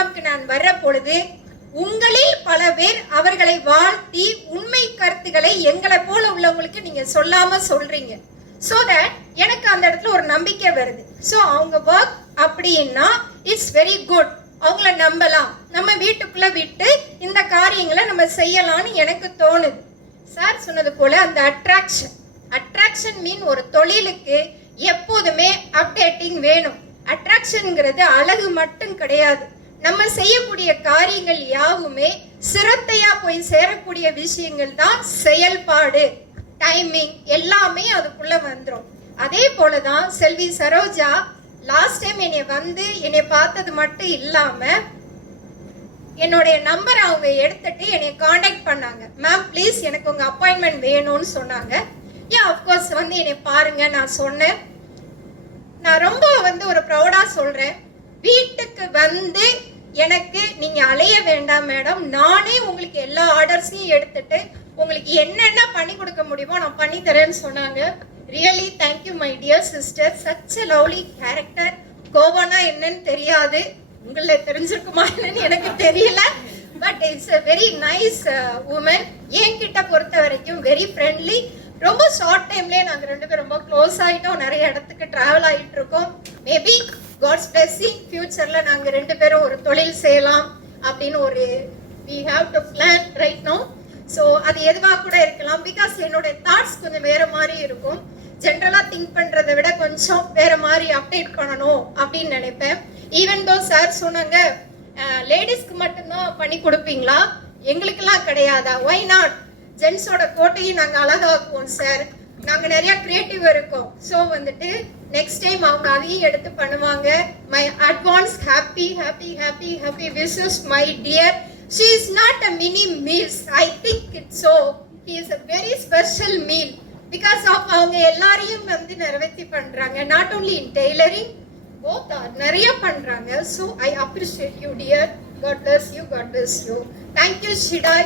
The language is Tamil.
ப்ரோக்ராம்க்கு நான் வர்ற பொழுது உங்களில் பல பேர் அவர்களை வாழ்த்தி உண்மை கருத்துக்களை எங்களை போல உள்ளவங்களுக்கு நீங்க சொல்லாம சொல்றீங்க. சோ தட் எனக்கு அந்த இடத்துல ஒரு நம்பிக்கை வருது. சோ அவங்க ஒர்க் அப்படின்னா இட்ஸ் வெரி குட், அவங்கள நம்பலாம், நம்ம வீட்டுக்குள்ள விட்டு இந்த காரியங்களை நம்ம செய்யலாம்னு எனக்கு தோணுது. சார் சொன்னது போல அந்த அட்ராக்ஷன் மீன் ஒரு தொழிலுக்கு எப்போதுமே அப்டேட்டிங் வேணும். அட்ராக்ஷன்ங்கிறது அழகு மட்டும் கிடையாது. நம்ம செய்யக்கூடிய காரியங்கள் யாவுமே சிரத்தையா போய் சேரக்கூடிய விஷயங்கள் தான் செயல்பாடு, டைமிங் எல்லாமே அதுக்குள்ள வந்துடும். அதே போலதான் செல்வி சரோஜா லாஸ்ட் டைம் என்னை பார்த்தது மட்டும் இல்லாம என்னுடைய நம்பர் அவங்க எடுத்துட்டு என்னை காண்டாக்ட் பண்ணாங்க. மேம் ப்ளீஸ் எனக்கு உங்க அப்பாயின்மெண்ட் வேணும்னு சொன்னாங்க. அப்கோர்ஸ் என்னை பாருங்க நான் சொன்னேன். நான் ரொம்ப ஒரு ப்ரௌடா சொல்றேன், வீட்டுக்கு எனக்கு நீங்க அலைய வேண்டாம் மேடம், நானே உங்களுக்கு எல்லா ஆர்டர்ஸையும் எடுத்துட்டு உங்களுக்கு என்னென்ன பண்ணி கொடுக்க முடியுமோ நான் பண்ணி தரேன்னு சொன்னாங்க. Really thank you my dear sister, such a lovely character. கோவனா என்னன்னு தெரியாது, உங்களை தெரிஞ்சிருக்குமா என்னன்னு எனக்கு தெரியல, but it's a very nice woman. என்கிட்ட பொறுத்த வரைக்கும் வெரி ஃப்ரெண்ட்லி. ரொம்ப ஷார்ட் டைம்லேயே நாங்கள் 2 பேரும் ரொம்ப க்ளோஸ் ஆகிட்டோம், நிறைய இடத்துக்கு ட்ராவல் ஆகிட்டு இருக்கோம். மேபி காட்ஸ் பிளெஸிங் ஃபியூச்சரில் நாங்கள் 2 பேரும் ஒரு தொழில் செய்யலாம் அப்படின்னு we have to plan right now. So அது எதுவாக கூட இருக்கலாம். பிகாஸ் என்னுடைய தாட்ஸ் கொஞ்சம் வேற மாதிரி இருக்கும். ஜென்ரலாக திங்க் பண்ணுறதை விட கொஞ்சம் வேற மாதிரி அப்டேட் பண்ணணும் அப்படின்னு நினைப்பேன். ஈவன் தோ சார் சொன்னாங்க லேடிஸ்க்கு மட்டும்தான் பண்ணி கொடுப்பீங்களா, எங்களுக்கெல்லாம் கிடையாதா? Y not? ஜென்ஸோட கோட்டையும் நாங்கள் அழகாக்குவோம் சார், நாங்கள் நிறைய கிரியேட்டிவ் இருக்கோம். ஸோ நெக்ஸ்ட் டைம் அவங்க அதையும் எடுத்து பண்ணுவாங்க. My advance happy happy happy happy wishes my dear. She is not a mini meals. I think it's so. He is a very special meal because of அவங்க எல்லாரையும் நிறைவேற்றி பண்றாங்க. Not only in tailoring, both are நிறைய பண்றாங்க. So I appreciate you dear. God bless you. God bless you. Thank you Shidai.